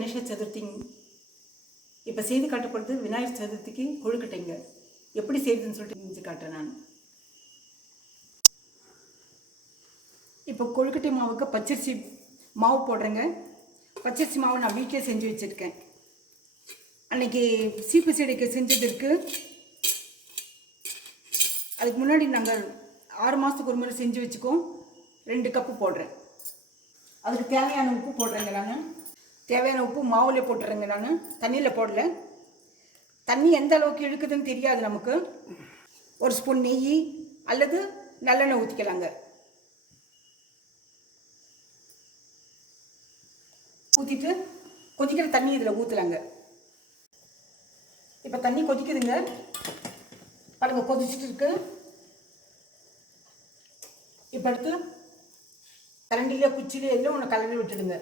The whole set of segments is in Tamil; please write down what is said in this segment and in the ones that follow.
கணேச சதுர்த்தி. இப்போ செய்து காட்டப்படுறது விநாயகர் சதுர்த்திக்கு கொழுக்கட்டைங்க. எப்படி செய்யுதுன்னு சொல்லிட்டு செஞ்சு காட்டுறேன் நான். இப்போ கொழுக்கட்டை மாவுக்கு பச்சரிசி மாவு போடுறேங்க. பச்சரிசி மாவு நான் வீட்டிலே செஞ்சு வச்சுருக்கேன். அன்றைக்கி சீப்பு சீடைக்கு செஞ்சது இருக்குது. அதுக்கு முன்னாடி நாங்கள் 6 மாதத்துக்கு ஒரு முறை செஞ்சு வச்சுக்கோம். 2 கப்பு போடுறேன். அதுக்கு தேவையான உப்பு போடுறேங்க. நான் தேவையான உப்பு மாவுலேயே போட்டுறேங்க. நான் தண்ணியில் போடல. தண்ணி எந்த அளவுக்கு இழுக்குதுன்னு தெரியாது நமக்கு. 1 ஸ்பூன் நெய் அல்லது நல்லெண்ணெய் ஊற்றிக்கலாங்க. ஊற்றிட்டு கொதிக்கிற தண்ணி இதில் ஊற்றலாங்க. இப்போ தண்ணி கொதிக்குதுங்க பாருங்க, கொதிச்சுட்டு இருக்கு. இப்போ எடுத்து கரண்டிலே குச்சிலே எல்லாம் ஒன்று கலரி விட்டுடுங்க.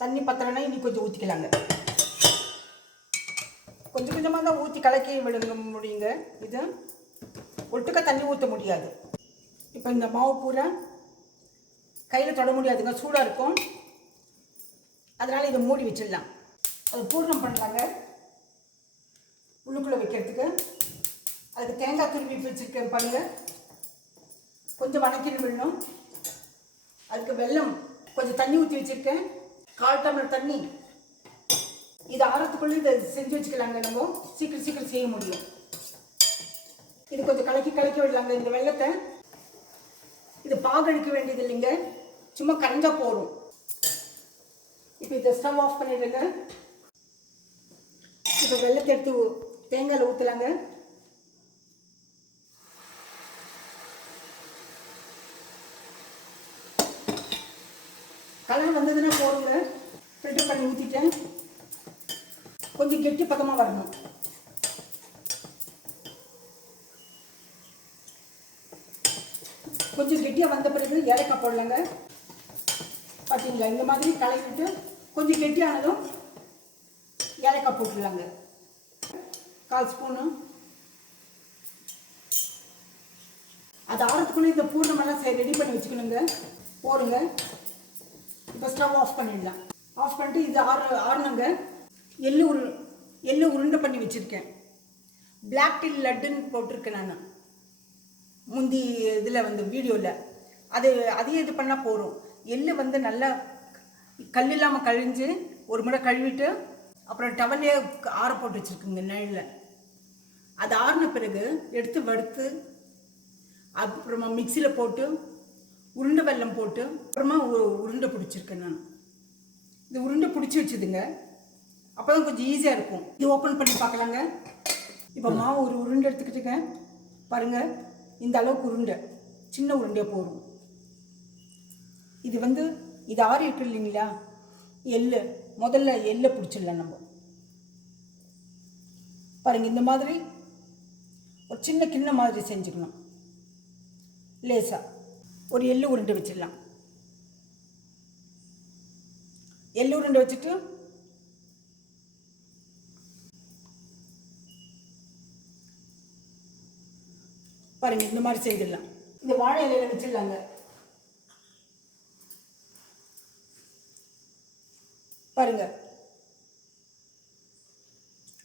தண்ணி பத்தலைன்னா இன்னி கொஞ்சம் ஊற்றிக்கலாங்க. கொஞ்சம் கொஞ்சமாக தான் ஊற்றி கலக்கி விடுங்க முடியுங்க. இது ஒட்டுக்க தண்ணி ஊற்ற முடியாது. இப்போ இந்த மாவு பூரா கையில் தொட முடியாதுங்க, சூடாக இருக்கும். அதனால் இதை மூடி வச்சிடலாம். அது பூர்ணம் பண்ணலாங்க. உள்ளுக்குள்ளே வைக்கிறதுக்கு அதுக்கு தேங்காய் துருவி வச்சுருக்கேன் பாருங்க. கொஞ்சம் வணக்கின்னு விடணும். அதுக்கு வெல்லம் கொஞ்சம் தண்ணி ஊற்றி வச்சுருக்கேன், 1/4 டம்ளர் தண்ணி. இது ஆறத்துக்குள்ளே இதை செஞ்சு வச்சுக்கலாங்க. நம்ம சீக்கிரம் செய்ய முடியும். இது கொஞ்சம் கலக்கி விடலாங்க இந்த வெல்லத்தை. இது பாகடிக்க வேண்டியது இல்லைங்க, சும்மா கரைஞ்சா போதும். இப்போ இதை ஸ்டவ் ஆஃப் பண்ணிடுங்க. இப்போ வெல்லத்தை எடுத்து தேங்காயில் ஊற்றலாங்க. கலர் வந்ததுன்னா போடுங்க. ஃபில்டர் பண்ணி ஊற்றிட்டேன். கொஞ்சம் கெட்டி பதமாக வரணும். கொஞ்சம் கெட்டியாக வந்த பிறகு ஏலக்காய் போடலாங்க. பார்த்தீங்களா, இந்த மாதிரி கலக்கிட்டு கொஞ்சம் கெட்டியானதும் ஏலக்காய் போட்டுடலாங்க. 1/4 ஸ்பூனு. அது ஆறத்துக்குள்ளே இந்த பூர்ணமெல்லாம் ரெடி பண்ணி வச்சுக்கணுங்க. போடுங்க. இப்போ ஸ்டவ் ஆஃப் பண்ணிடலாம். ஆஃப் பண்ணிட்டு இது ஆறணுங்க. எள்ளு உருண்டை பண்ணி வச்சுருக்கேன். பிளாக் டீ லட்டுன்னு போட்டிருக்கேன் நான் முந்தி இதில் வந்து வீடியோவில். அதையே இது பண்ணால் போதும். எள்ளு வந்து நல்லா கல் இல்லாமல் கழிஞ்சு ஒரு முறை கழுவிட்டு அப்புறம் டவல்லே ஆற போட்டு வச்சுருக்குங்க நிழலில். அது ஆறின பிறகு எடுத்து வறுத்து அப்புறமா மிக்சியில் போட்டு உருண்டை வெல்லம் போட்டு அப்புறமா உருண்டை பிடிச்சிருக்கேன் நான். இது உருண்டை பிடிச்சி வச்சுதுங்க. அப்போ தான் கொஞ்சம் ஈஸியாக இருக்கும். இது ஓப்பன் பண்ணி பார்க்கலாங்க. இப்போ மாவு ஒரு உருண்டை எடுத்துக்கிட்டுங்க. பாருங்கள், இந்த அளவுக்கு உருண்டை, சின்ன உருண்டையாக போடும். இது ஆறி இருக்கு இல்லைங்களா, முதல்ல எள்ளை பிடிச்சிடலாம் நம்ம. பாருங்கள், இந்த மாதிரி ஒரு சின்ன கிண்ண மாதிரி செஞ்சுக்கணும். லேசாக ஒரு எள்ளு உருண்டை வச்சிடலாம். எள்ளு உருண்டை வச்சுட்டு பாருங்க, இந்த மாதிரி செஞ்சிடலாம். இந்த வாழை இலையில வச்சிடலாங்க. பாருங்க,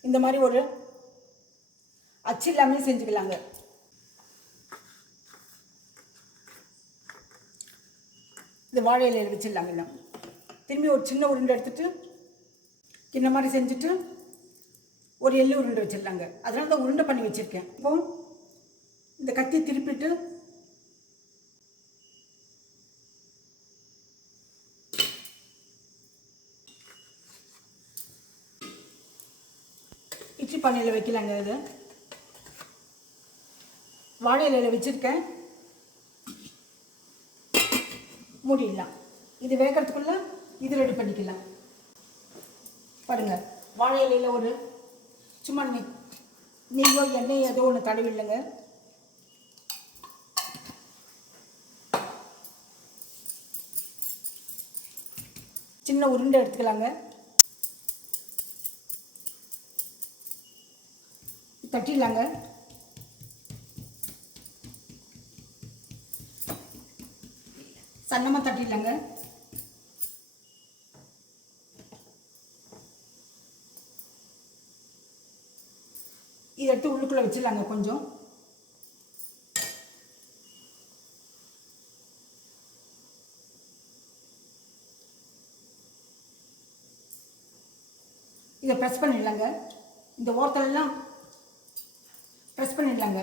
இந்த மாதிரி ஒரு அச்சு இல்லாமே செஞ்சுக்கலாங்க. இந்த வாழை இலையில வச்சிடலாங்க. எல்லாம் திரும்பி ஒரு சின்ன உருண்டை எடுத்துட்டு இந்த மாதிரி செஞ்சுட்டு ஒரு எள்ளு உருண்டை வச்சிடலாங்க. அதனால தான் உருண்டை பண்ணி வச்சிருக்கேன். இப்போ இந்த கத்தி திருப்பிட்டு இட்லி பானையில் வைக்கலாங்க. இது வாழை இலையில் வச்சுருக்கேன். மூடிடலாம். இது வேகிறதுக்குள்ளே இது ரெடி பண்ணிக்கலாம். பாருங்கள், வாழை இலையில் ஒரு சும்மா நெய்யோ எண்ணெய் ஏதோ ஒன்று தடவில்லைங்க. சின்ன உருண்டை எடுத்துக்கலாங்க. தட்டிடலாங்க. சன்னமாக தட்டிடலாங்க. இதை எடுத்து உள்ளுக்குள்ளே வச்சிடலாங்க. கொஞ்சம் இதை ப்ரெஸ் பண்ணிடலாங்க. இந்த ஓரத்தெல்லாம் ப்ரெஸ் பண்ணிடலாங்க.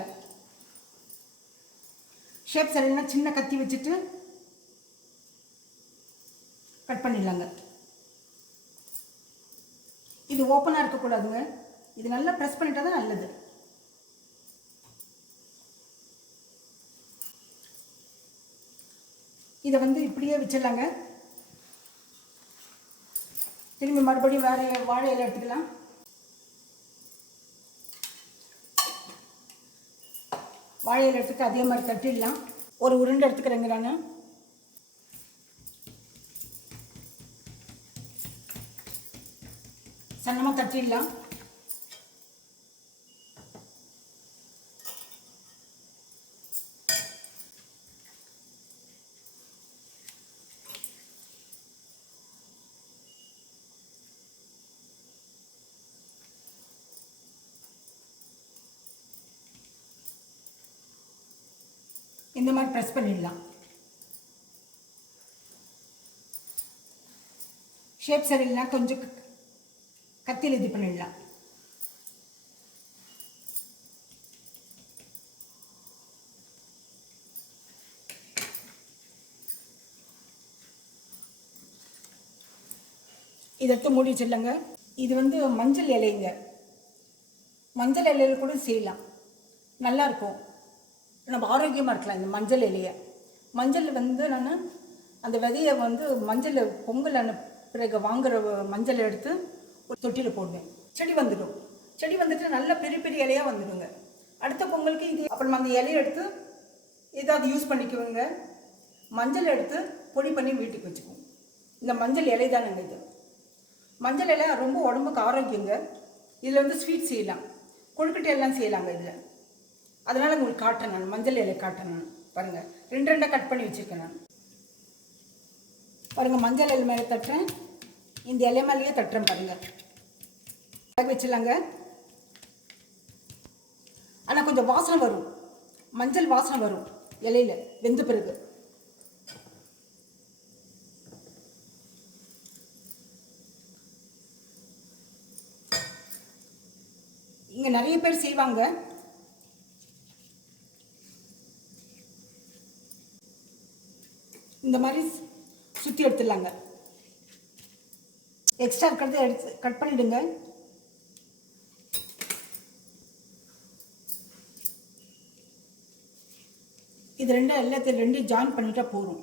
ஷேப் சரியில்லைன்னா சின்ன கத்தி வச்சுட்டு கட் பண்ணிடலாங்க. இது ஓப்பனாக இருக்கக்கூடாதுங்க. இது நல்லா ப்ரெஸ் பண்ணிட்டா தான் நல்லது. இதை வந்து இப்படியே வச்சிடலாங்க. திரும்பி மறுபடியும் வேறு வாழை இலை எடுத்துக்கலாம். வாழை இலை எடுத்துக்க அதே மாதிரி தட்டிடலாம். ஒரு உருண்டை எடுத்துக்கிறேங்க. நான் சன்னமாக தட்டிடலாம். இந்த மாதிரி ப்ரெஸ் பண்ணிடலாம். ஷேப் சரியில்லைனா கொஞ்சம் கத்தியில் இது பண்ணிடலாம். இதை எடுத்து மூடி வச்சிடலாங்க. இது வந்து மஞ்சள் இலைங்க. மஞ்சள் இலையில கூட செய்யலாம், நல்லாயிருக்கும். நம்ம ஆரோக்கியமாக இருக்கலாம். இந்த மஞ்சள் இலையை மஞ்சள் வந்து நான் அந்த விதையை வந்து மஞ்சள் பொங்கல் பிறகு வாங்குகிற மஞ்சள் எடுத்து ஒரு தொட்டியில் போடுவேன். செடி வந்துடும். செடி வந்துட்டு நல்லா பெரிய பெரிய இலையாக வந்துடுங்க. அடுத்த பொங்கலுக்கு இது அப்புறம் அந்த இலையை எடுத்து ஏதாவது யூஸ் பண்ணிக்குவோங்க. மஞ்சள் எடுத்து பொடி பண்ணி வீட்டுக்கு வச்சுக்குவோம். இந்த மஞ்சள் இலை தானுங்க இது. மஞ்சள் இலை ரொம்ப உடம்புக்கு ஆரோக்கியங்க. இதில் வந்து ஸ்வீட் செய்யலாம், கொழுக்கட்டை எல்லாம் செய்யலாங்க இதில். அதனால் உங்களுக்கு காட்டுறேன். நான் மஞ்சள் இலை காட்டுறேன். நான் பாருங்கள், ரெண்டு ரெண்டாக கட் பண்ணி வச்சுருக்கேன். நான் பாருங்கள், மஞ்சள் இலை மேலே தட்டுறேன், இந்த இலை மேலேயே தட்டுறேன். பாருங்கள், வேக வச்சிடலாங்க. ஆனால் கொஞ்சம் வாசனை வரும், மஞ்சள் வாசனை வரும் இலையில் வெந்த பிறகு. இங்கே நிறைய பேர் செய்வாங்க. இந்த மாதிரி சுற்றி எடுத்துடலாங்க. எக்ஸ்ட்ரா இருக்கிறத எடுத்து கட் பண்ணிவிடுங்க. இது எல்லாத்தையும் ரெண்டும் ஜாயின் பண்ணிட்டா போதும்.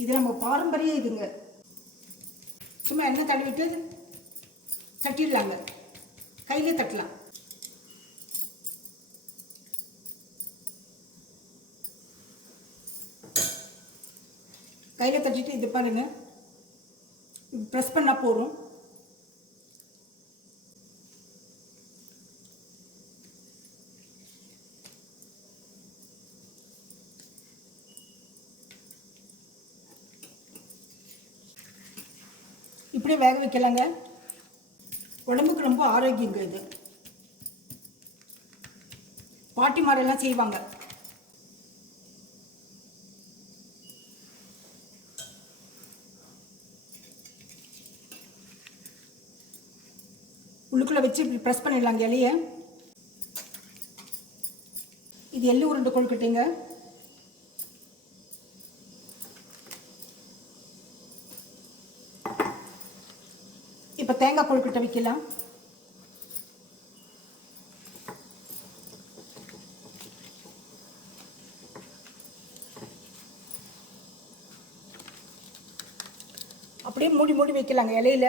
இது நம்ம பாரம்பரிய இதுங்க. சும்மா எண்ணெய் தடவிட்டு தட்டிடலாங்க. கையிலே தட்டலாம். கையில் தட்டிட்டு இது பாருங்க, ப்ரெஸ் பண்ணால் போதும். இப்படியே வேக வைக்கலாங்க. உடம்புக்கு ரொம்ப ஆரோக்கியங்க இது. பாட்டிமாரெல்லாம் செய்வாங்க. உள்ளுக்குள்ளே வச்சு இப்படி ப்ரெஸ் பண்ணிடலாங்க இலையை. இது எள்ளு உருண்டை கொழுக்கட்டைங்க. இப்போ தேங்காய் கொழுக்கட்டை வைக்கலாம். அப்படியே மூடி மூடி வைக்கலாங்க இலையில.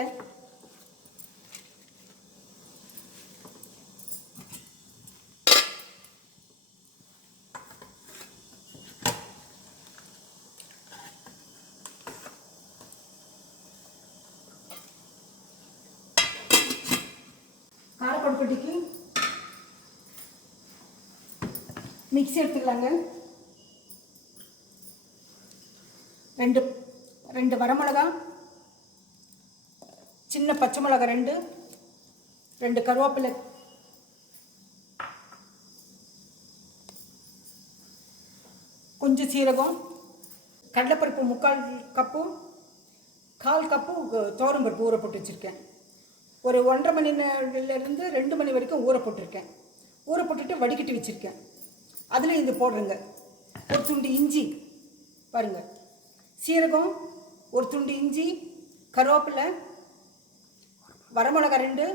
காரக்கொழுக்கட்டைக்கு மிக்ஸி எடுத்துக்கலாங்க. ரெண்டு ரெண்டு வரமிளகா, சின்ன பச்சை மிளகா ரெண்டு கருவேப்பிலை, கொஞ்சம் சீரகம், கடலைப்பருப்பு 3/4 கப்பு, 1/4 கப்பு துவரம்பருப்பு ஊற போட்டு வச்சுருக்கேன். ஒரு 1.5 மணிலேருந்து 2 மணி வரைக்கும் ஊற போட்டிருக்கேன். ஊற போட்டுட்டு வடிகட்டி வச்சுருக்கேன். அதில் இது போடுறேங்க. ஒரு துண்டு இஞ்சி பாருங்கள், சீரகம், ஒரு துண்டு இஞ்சி, கருவேப்பிலை, வரமிளகா 2,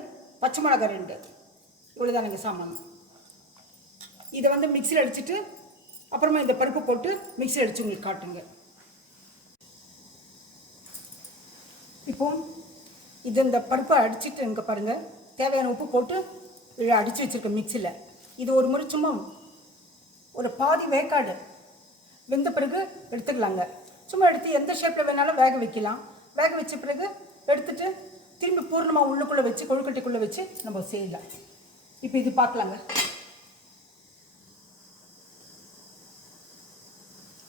பச்சை மிளகா 2, இவ்வளோதானுங்க சாமான். இதை வந்து மிக்சியில் அடிச்சுட்டு அப்புறமா இந்த பருப்பு போட்டு மிக்ஸி அடித்து உங்களுக்கு காட்டுங்க. இப்போ இந்த பருப்பை அடிச்சுட்டு இங்கே பாருங்கள், தேவையான உப்பு போட்டு அடித்து வச்சுருக்கேன் மிக்சியில். இது ஒரு முறை சும்மா ஒரு பாதி வேக்காடு வெந்த பிறகு எடுத்துக்கலாங்க. சும்மா எடுத்து எந்த ஷேப்பில் வேணாலும் வேக வைக்கலாம். வேக வச்ச பிறகு எடுத்துட்டு திரும்பி பூர்ணமாக உள்ளுக்குள்ளே வச்சு கொழுக்கட்டைக்குள்ளே வச்சு நம்ம செய்யலாம். இப்போ இது பார்க்கலாங்க.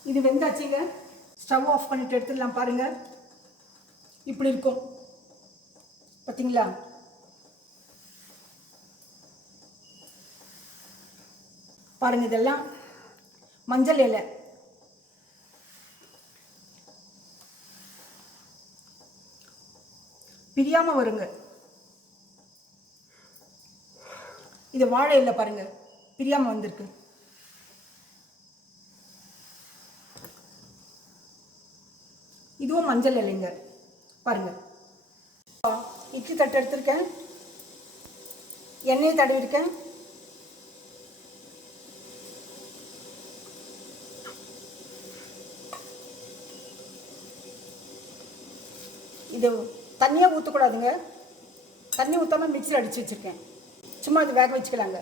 இது வெந்தாச்சுங்க. ஸ்டவ் ஆஃப் பண்ணிட்டு எடுத்துடலாம். பாருங்கள், இப்படி இருக்கும் பார்த்தீங்களா? பாருங்கள், இதெல்லாம் மஞ்சள் இலை. பிரியாமல் வருங்க. இது வாழை இலை பாருங்கள், பிரியாமல் வந்திருக்கு. இதுவும் மஞ்சள் இலைங்க பாருங்கள். இட்லி தட்டு எடுத்திருக்கேன், எண்ணெயை தடவிருக்கேன். இது தண்ணியாக ஊற்றக்கூடாதுங்க. தண்ணி ஊற்றாமல் மிக்ஸியில் அடித்து வச்சுருக்கேன். சும்மா இது வேக வச்சுக்கலாங்க.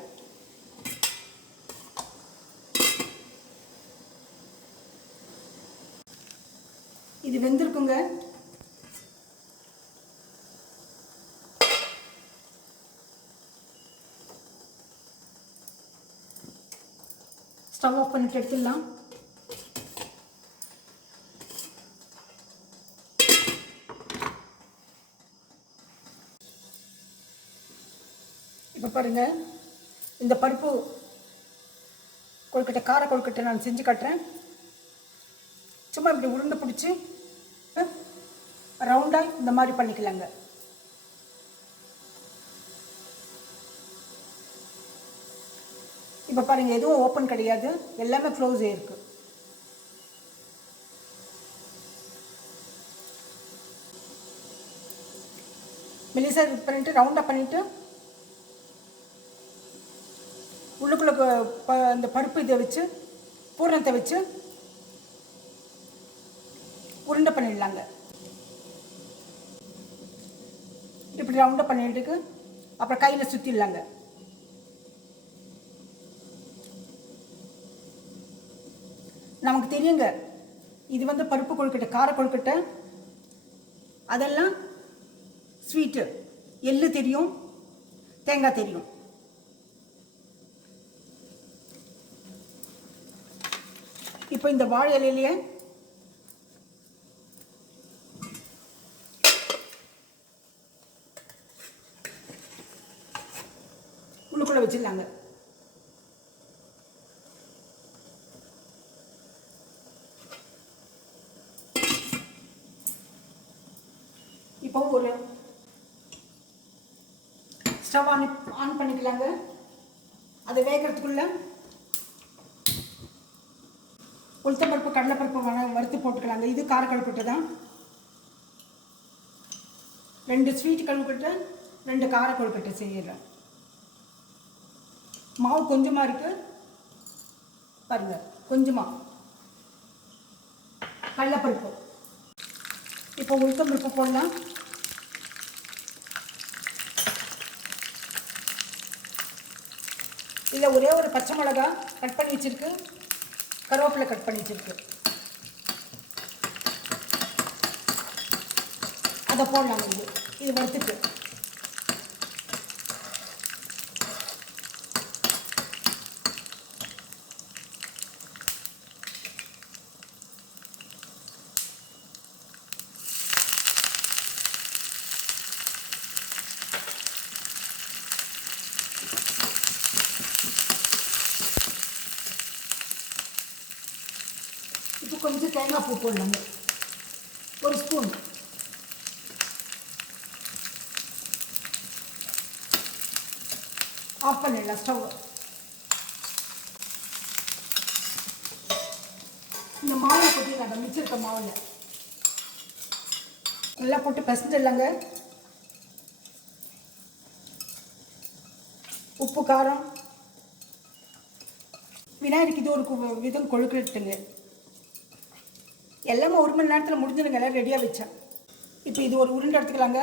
இது வெந்திருக்குங்க. ஸ்டவ் ஆஃப் பண்ணிட்டு எடுத்துடலாம். இப்போ பாருங்கள், இந்த பருப்பு கொழுக்கட்டை, கார கொழுக்கட்டை நான் செஞ்சு காட்டுறேன். சும்மா இப்படி உருண்டை பிடிச்சி ரவுண்டாக இந்த மாதிரி பண்ணிக்கலாங்க. இப்போ பாருங்கள், எதுவும் ஓப்பன் கிடையாது, எல்லாமே க்ளோஸ் ஆகிருக்கு. மெலிசா இது பண்ணிவிட்டு ரவுண்டாக பண்ணிவிட்டு உள்ளுக்குள்ளே இந்த பருப்பு இதை வச்சு பூரணத்தை வச்சு உருண்டை பண்ணிடலாங்க. இப்படி ரவுண்டாக பண்ணிட்டு அப்புறம் கையில் சுற்றிடலாங்க. நமக்கு தெரியுங்க, இது வந்து பருப்பு கொழுக்கட்டை, கார கொழுக்கட்டை. அதெல்லாம் ஸ்வீட்டு. எள்ளு தெரியும், தேங்காய் தெரியும். இப்போ இந்த வாழை இலையிலேயே உள்ளுக்குள்ளே வச்சிடலாங்க. இப்போ ஒரு ஸ்டவ் ஆன் பண்ணிக்கலாங்க. அது வேகிறதுக்குள்ள உளுத்தம்பருப்பு, கடலைப்பருப்பு வறுத்து போட்டுக்கலாங்க. இது கார கொழுக்கட்டை தான். 2 ஸ்வீட் கொழுக்கட்டை, 2 கார கொழுக்கட்டை செய்யறேன். மாவு கொஞ்சமாக இருக்குது பாருங்க, கொஞ்சமாக கடலைப்பருப்பு. இப்போ உளுத்தம்பருப்பு போடலாம். இதில் ஒரே ஒரு பச்சை மிளகா கட் பண்ணி வச்சுருக்கு, கருவேப்பிலை கட் பண்ணி வச்சுருக்கு, அதை போடலாம். இது வறுத்துட்டு இப்போ கொஞ்சம் தேங்காய் பூ போடலாங்க, ஒரு ஸ்பூன். ஆஃப் பண்ணிடலாம் ஸ்டவ். இந்த மாவில் கொட்டிடலாம், மிச்சிருக்க மாவில் நல்லா போட்டு பிசைஞ்சிடலாங்க. உப்பு காரம் விநாயகருக்கு இது ஒரு விதம் கொழுக்கட்டுங்க. எல்லாமே 1 மணி நேரத்தில் முடிஞ்சிடுங்க, எல்லாம் ரெடியாக வச்சேன். இப்போ இது ஒரு உருண்டை எடுத்துக்கலாங்க.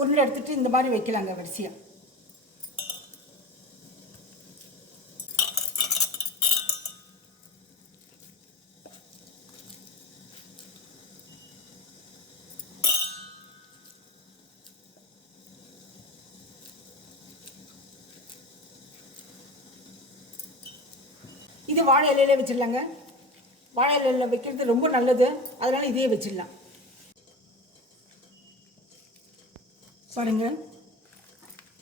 உருண்டை எடுத்துகிட்டு இந்த மாதிரி வைக்கலாங்க வரிசையாக. இது வாழை இலையில வச்சிடலாங்க. வாழை இலையில் வைக்கிறது ரொம்ப நல்லது, அதனால் இதையே வச்சிடலாம். பாருங்க,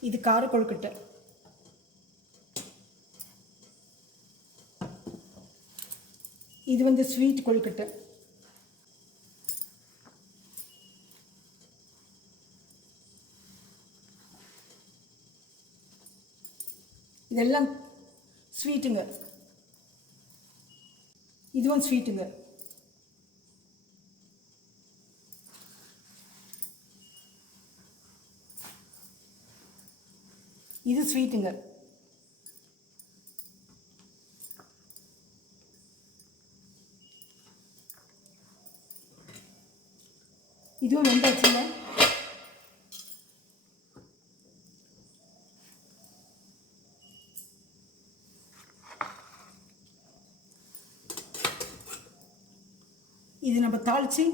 இது கார கொழுக்கட்டை. இது வந்து ஸ்வீட் கொழுக்கட்டை. இதெல்லாம் ஸ்வீட்டுங்க. இதுவும் ஸ்வீட்டுங்க. இது ஸ்வீட்டுங்க. இதுவும் வெந்தாச்சுங்க. இது நம்ம தாளித்து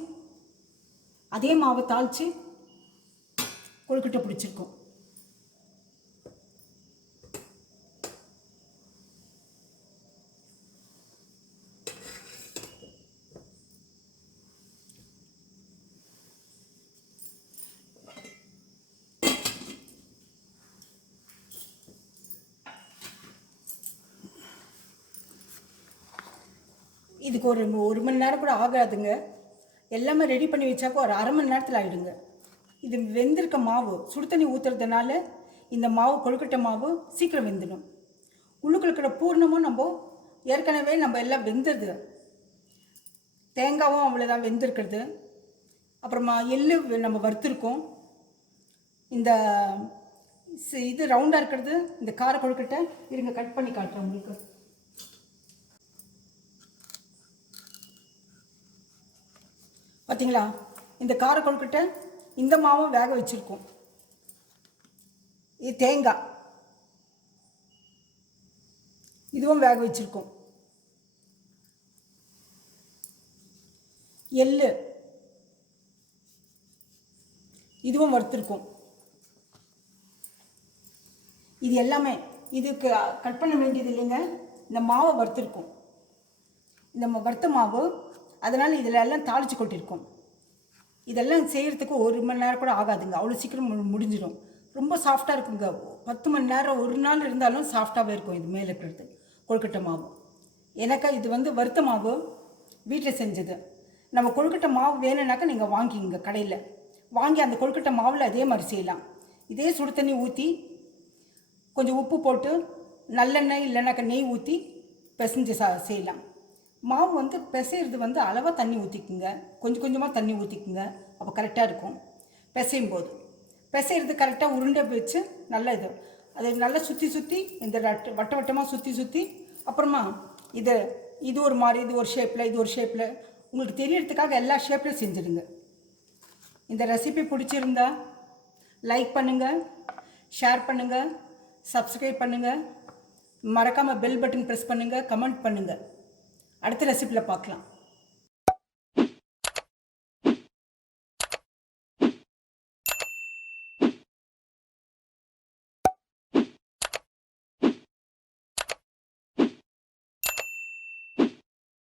அதே மாவை தாளித்து கொழுக்கட்டை பிடிச்சிருக்கோம். இதுக்கு ஒரு மணி நேரம் கூட ஆகாதுங்க. எல்லாமே ரெடி பண்ணி வச்சாக்கோ ஒரு அரை மணி நேரத்தில் ஆகிடுங்க. இது வெந்திருக்க மாவு சுடு தண்ணி ஊற்றுறதுனால இந்த மாவு கொழுக்கட்டை மாவு சீக்கிரம் வெந்துடும். உள்ளுக்குள்ள இருக்கிற பூர்ணமும் ஏற்கனவே நம்ம எல்லாம் வெந்துடுது. தேங்காவும் அவ்வளோதான் வெந்திருக்கிறது. அப்புறமா எள்ளு நம்ம வறுத்துருக்கோம். இந்த இது ரவுண்டாக இருக்கிறது இந்த கார கொழுக்கட்டை. இருங்க, கட் பண்ணி காட்டுறேன் உங்களுக்கு. பார்த்தீங்களா, இந்த கார கொழுக்கட்டை இந்த மாவும் வேக வச்சுருக்கோம். இது தேங்காய், இதுவும் வேக வச்சுருக்கோம். எள்ளு இதுவும் வறுத்துருக்கோம். இது எல்லாமே இதுக்கு கட் பண்ண வேண்டியது இல்லைங்க. இந்த மாவை வறுத்துருக்கோம். இந்த வறுத்த மாவு, அதனால் இதில் எல்லாம் தாளித்து கொட்டியிருக்கோம். இதெல்லாம் செய்கிறதுக்கு 1 மணி நேரம் கூட ஆகாதுங்க, அவ்வளோ சீக்கிரம் முடிஞ்சிடும். ரொம்ப சாஃப்டாக இருக்குங்க. 10 மணி நேரம் ஒரு நாள் இருந்தாலும் சாஃப்டாகவே இருக்கும். இது மேலே இருக்கிறது கொழுக்கட்டை மாவு. எனக்கு இது வந்து வறுத்த மாவு, வீட்டில் செஞ்சது. நம்ம கொழுக்கட்டை மாவு வேணும்னாக்கா நீங்கள் வாங்கிங்க, கடையில் வாங்கி அந்த கொழுக்கட்டை மாவில் அதே மாதிரி செய்யலாம். இதே சுடு தண்ணி ஊற்றி கொஞ்சம் உப்பு போட்டு நல்லெண்ணெய் இல்லைனாக்கா நெய் ஊற்றி பிசைஞ்சு செய்யலாம். மாவு வந்து பிசைறது வந்து அளவாக தண்ணி ஊற்றிக்குங்க, கொஞ்சம் கொஞ்சமாக தண்ணி ஊற்றிக்குங்க, அப்போ கரெக்டாக இருக்கும். பிசையும் போது பிசைறது கரெக்டாக உருண்டை வச்சு நல்லா அது நல்லா சுற்றி இந்த வட்டமாக சுற்றி அப்புறமா இது ஒரு மாதிரி, இது ஒரு ஷேப்பில், இது ஒரு ஷேப்பில் உங்களுக்கு தெரியறதுக்காக எல்லா ஷேப்லையும் செஞ்சுடுங்க. இந்த ரெசிபி பிடிச்சிருந்தா லைக் பண்ணுங்கள், ஷேர் பண்ணுங்கள், சப்ஸ்கிரைப் பண்ணுங்கள், மறக்காமல் பெல் பட்டன் ப்ரெஸ் பண்ணுங்கள், கமெண்ட் பண்ணுங்கள். அடுத்த ரெசிபியில் பார்க்கலாம்.